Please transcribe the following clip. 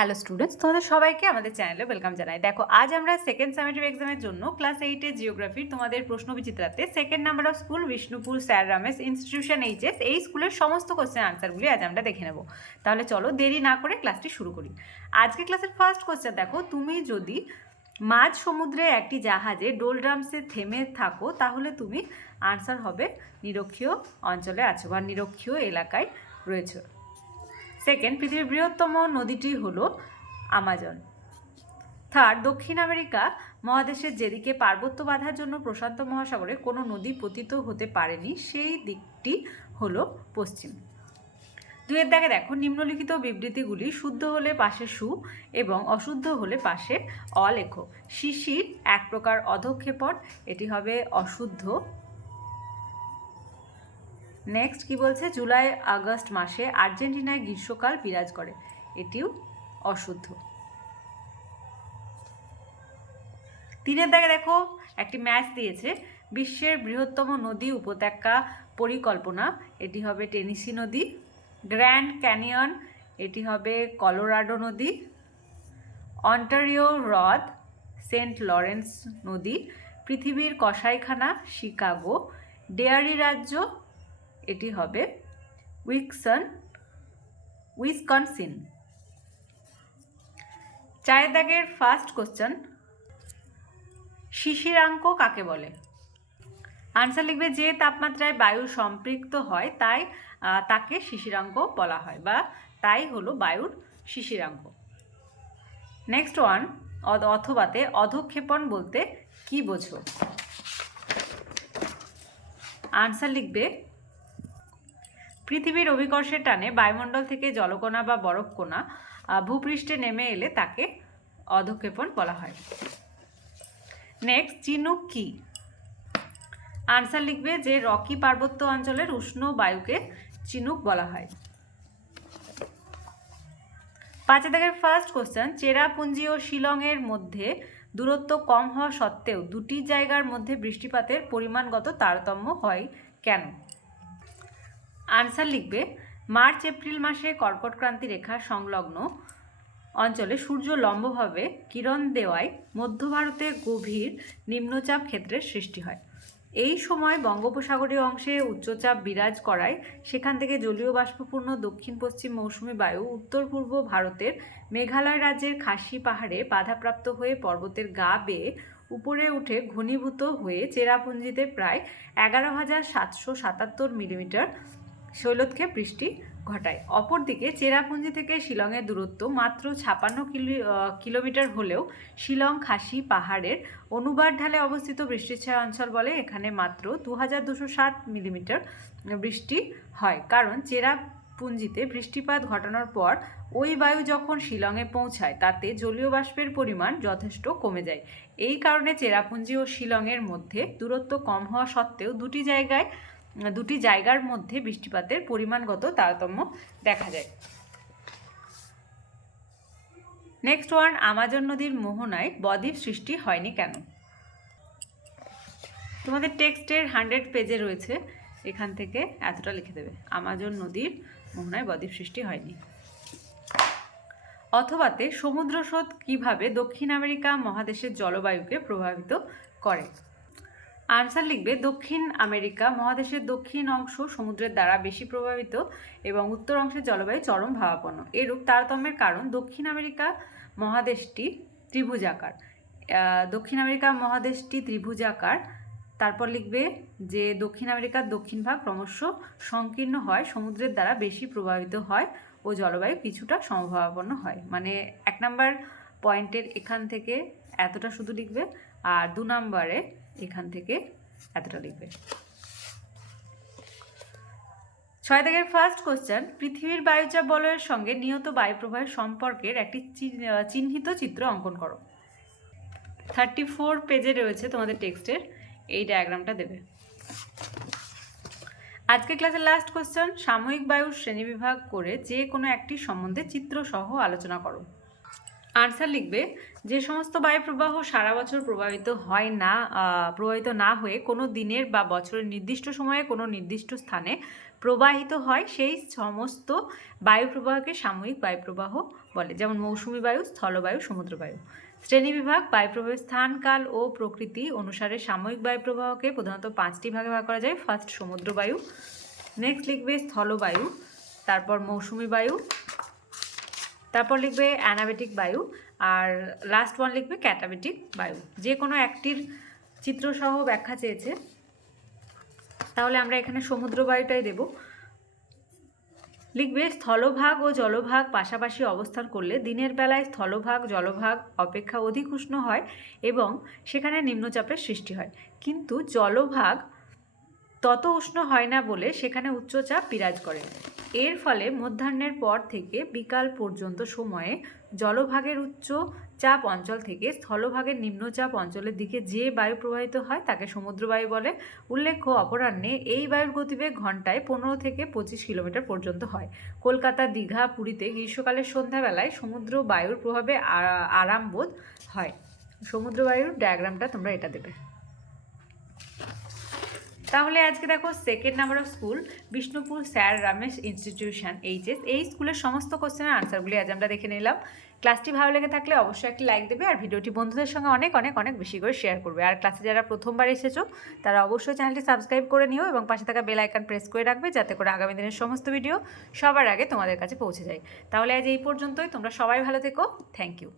Hello students তোমাদের সবাইকে আমাদের চ্যানেলে ওয়েলকাম জানাই। দেখো, আজ আমরা সেকেন্ড সেমেটিভ এক্সামের জন্য ক্লাস এইটের জিওগ্রাফির তোমাদের প্রশ্ন বিচিত্রাতে second number of school Bishnupur sir Ramesh institution HS এই স্কুলের সমস্ত কোশ্চেন আনসারগুলি আজ আমরা দেখে নেব। তাহলে চলো দেরি না করে ক্লাসটি শুরু করি। আজকে ক্লাসের ফার্স্ট কোশ্চেন দেখো, তুমি যদি মাঝ সমুদ্রে একটি জাহাজে ডোলড্রামসে থেমে থাকো, তাহলে তুমি আনসার হবে নিরক্ষীয় অঞ্চলে আছো বা নিরক্ষীয় এলাকায় রয়েছে। সেকেন্ড পৃথিবীর বৃহত্তম নদীটি হলো আমাজন। থার্ড দক্ষিণ আমেরিকা মহাদেশের যেদিকে পার্বত্য বাঁধার জন্য প্রশান্ত মহাসাগরে কোনো নদী পতিত হতে পারেনি, সেই দিকটি হলো পশ্চিম। দুয়ের দাগে দেখো, নিম্নলিখিত বিবৃতিগুলি শুদ্ধ হলে পাশে সু এবং অশুদ্ধ হলে পাশে অ লেখো শিশির এক প্রকার অধক্ষেপণ, এটি হবে অশুদ্ধ নেক্সট কি বলছে? জুলাই, আগস্ট মাসে আর্জেন্টিনায় গ্রীষ্মকাল বিরাজ করে। এটিও অশুদ্ধ। তিনের দাগে দেখো, একটি ম্যাচ দিয়েছে। বিশ্বের বৃহত্তম নদী উপত্যকা পরিকল্পনা। এটি হবে টেনিসি নদী, গ্র্যান্ড ক্যানিয়ন, এটি হবে কলোরাডো নদী, অন্টারিও হ্রদ, সেন্ট লরেন্স নদী, পৃথিবীর কসাইখানা, শিকাগো, ডেয়ারি রাজ্য এটি হবে উইকসন, উইসকনসিন। চায়ের দাগের ফার্স্ট কোশ্চেন শিশিরাঙ্ক কাকে বলে? আনসার লিখবে যে তাপমাত্রায় বায়ু সম্পৃক্ত হয়, তাই তাকে শিশিরাঙ্ক বলা হয় বা তাই হলো বায়ুর শিশিরাঙ্ক। নেক্সট ওয়ান অথবাতে অধক্ষেপণ বলতে কি বোঝো? আনসার লিখবে পৃথিবীর অভিকর্ষের টানে বায়ুমণ্ডল থেকে জলকণা বা বরফকণা ভূপৃষ্ঠে নেমে এলে তাকে অধক্ষেপণ বলা হয়। নেক্সট চিনুক কি? আনসার লিখবে যে রকি পার্বত্য অঞ্চলের উষ্ণ বায়ুকে চিনুক বলা হয়। পাঁচে দাগের ফার্স্ট কোশ্চেন চেরাপুঞ্জি ও শিলংয়ের মধ্যে দূরত্ব কম হওয়া সত্ত্বেও দুটি জায়গার মধ্যে বৃষ্টিপাতের পরিমাণগত তারতম্য হয় কেন? আনসার লিখবে, মার্চ, এপ্রিল মাসে কর্কট ক্রান্তি রেখা সংলগ্ন অঞ্চলে সূর্য লম্বভাবে কিরণ দেওয়ায় মধ্য ভারতে গভীর নিম্নচাপ ক্ষেত্রের সৃষ্টি হয়। এই সময় বঙ্গোপসাগরীয় অংশে উচ্চচাপ বিরাজ করায় সেখান থেকে জলীয় বাষ্পপূর্ণ দক্ষিণ পশ্চিম মৌসুমী বায়ু উত্তর পূর্ব ভারতের মেঘালয় রাজ্যের খাসি পাহাড়ে বাধাপ্রাপ্ত হয়ে পর্বতের গা বেয়ে উপরে উঠে ঘনীভূত হয়ে চেরাপুঞ্জিতে প্রায় এগারো হাজার সাতশো সাতাত্তর মিলিমিটার শৈলতক্ষে বৃষ্টি ঘটায়। অপরদিকে চেরাপুঞ্জি থেকে শিলংয়ের দূরত্ব মাত্র ছাপান্ন কিলো কিলোমিটার হলেও শিলং খাসি পাহাড়ের অনুবার ঢালে অবস্থিত বৃষ্টিচ্ছায়া অঞ্চল বলে এখানে মাত্র দু হাজার দুশো ষাট মিলিমিটার বৃষ্টি হয়। কারণ চেরাপুঞ্জিতে বৃষ্টিপাত ঘটানোর পর ওই বায়ু যখন শিলংয়ে পৌঁছায়, তাতে জলীয় বাষ্পের পরিমাণ যথেষ্ট কমে যায়। এই কারণে চেরাপুঞ্জি ও শিলংয়ের মধ্যে দূরত্ব কম হওয়া সত্ত্বেও দুটি জায়গায় দুটি জায়গার মধ্যে বৃষ্টিপাতের পরিমাণগত তারতম্য দেখা যায়। নেক্সট ওয়ান আমাজন নদীর মোহনায় বদ্বীপ সৃষ্টি হয়নি কেন? তোমাদের টেক্সটের হান্ড্রেড পেজে রয়েছে, এখান থেকে এতটা লিখে দেবে। আমাজন নদীর মোহনায় বদ্বীপ সৃষ্টি হয়নি। অথবাতে সমুদ্র স্রোত কীভাবে দক্ষিণ আমেরিকা মহাদেশের জলবায়ুকে প্রভাবিত করে? আনসার লিখবে, দক্ষিণ আমেরিকা মহাদেশের দক্ষিণ অংশ সমুদ্রের দ্বারা বেশি প্রভাবিত এবং উত্তর অংশের জলবায়ু চরম ভাবাপন্ন। এরূপ তারতম্যের কারণ, দক্ষিণ আমেরিকা মহাদেশটি ত্রিভুজাকার দক্ষিণ আমেরিকা মহাদেশটি ত্রিভুজাকার তারপর লিখবে যে, দক্ষিণ আমেরিকার দক্ষিণ ভাগ ক্রমশ সংকীর্ণ হয়, সমুদ্রের দ্বারা বেশি প্রভাবিত হয় ও জলবায়ু কিছুটা সমভাবাপন্ন হয়। মানে এক নাম্বার পয়েন্টের এখান থেকে এতটা শুধু লিখবে আর দু নম্বরে এখান থেকে এতটা লিখবে। ছয় দাগের ফার্স্ট কোশ্চেন পৃথিবীর বায়ুচাপ বলয়ের সঙ্গে নিহত বায়ুপ্রবাহের সম্পর্কের একটি চিহ্নিত চিত্র অঙ্কন করো। থার্টি ফোর পেজে রয়েছে তোমাদের টেক্সটের এই ডায়াগ্রামটা দেবে। আজকের ক্লাসের লাস্ট কোশ্চেন সাময়িক বায়ুর শ্রেণীবিভাগ করে যে কোনো একটি সম্বন্ধে চিত্র সহ আলোচনা করো। আনসার লিখবে যে সমস্ত বায়ু প্রবাহ সারা বছর প্রবাহিত হয় না প্রবাহিত না হয়ে কোনো দিনের বা বছরের নির্দিষ্ট সময়ে কোনো নির্দিষ্ট স্থানে প্রবাহিত হয়, সেই সমস্ত বায়ু প্রবাহকে সাময়িক বায়ু প্রবাহ বলে, যেমন মৌসুমি বায়ু স্থলবায়ু সমুদ্রবায়ু শ্রেণীবিভাগ বায়ু। প্রবাহের স্থান, কাল ও প্রকৃতি অনুসারে সাময়িক বায়ু প্রবাহকে প্রধানত পাঁচটি ভাগে ভাগ করা যায় ফার্স্ট সমুদ্র বায়ু নেক্সট লিখবে স্থলবায়ু তারপর মৌসুমি বায়ু তারপর লিখবে অ্যানাবেটিক বায়ু, আর লাস্ট ওয়ান লিখবে ক্যাটাবেটিক বায়ু। যে কোনো একটির চিত্রসহ ব্যাখ্যা চেয়েছে, তাহলে আমরা এখানে সমুদ্র বায়ুটাই দেব। লিখবে স্থলভাগ ও জলভাগ পাশাপাশি অবস্থান করলে দিনের বেলায় স্থলভাগ, জলভাগ অপেক্ষা অধিক উষ্ণ হয় এবং সেখানে নিম্নচাপের সৃষ্টি হয়। কিন্তু জলভাগ তত উষ্ণ হয় না বলে সেখানে উচ্চচাপ বিরাজ করে। এর ফলে মধ্যাহ্নের পর থেকে বিকাল পর্যন্ত সময়ে জলভাগের উচ্চ চাপ অঞ্চল থেকে স্থলভাগের নিম্নচাপ অঞ্চলের দিকে যে বায়ু প্রবাহিত হয় তাকে সমুদ্র বায়ু বলে। উল্লেখ্য, অপরাহ্নে এই বায়ুর গতিবেগ ঘন্টায় পনেরো থেকে পঁচিশ কিলোমিটার পর্যন্ত হয়। কলকাতা, দীঘা, পুরীতে গ্রীষ্মকালের সন্ধ্যাবেলায় সমুদ্র বায়ুর প্রভাবে আরাম বোধ হয়। সমুদ্র বায়ুর ডায়াগ্রামটা তোমরা এটা দেবে। তাহলে আজকে দেখো second number of school Bishnupur sir Ramesh institution HS এই স্কুলের সমস্ত কোশ্চেনের আনসারগুলি আজ আমরা দেখে নিলাম। ক্লাসটি ভালো লেগে থাকলে অবশ্যই একটি লাইক দেবে আর ভিডিওটি বন্ধুদের সঙ্গে অনেক অনেক অনেক বেশি করে শেয়ার করবে। আর ক্লাসে যারা প্রথমবার এসেছ, তারা অবশ্যই চ্যানেলটি সাবস্ক্রাইব করে নিও এবং পাশে থাকা বেল আইকন প্রেস করে রাখবে যাতে করে আগামী দিনের সমস্ত ভিডিও সবার আগে তোমাদের কাছে পৌঁছে যায়। তাহলে আজ এই পর্যন্তই, তোমরা সবাই ভালো থেকো। Thank you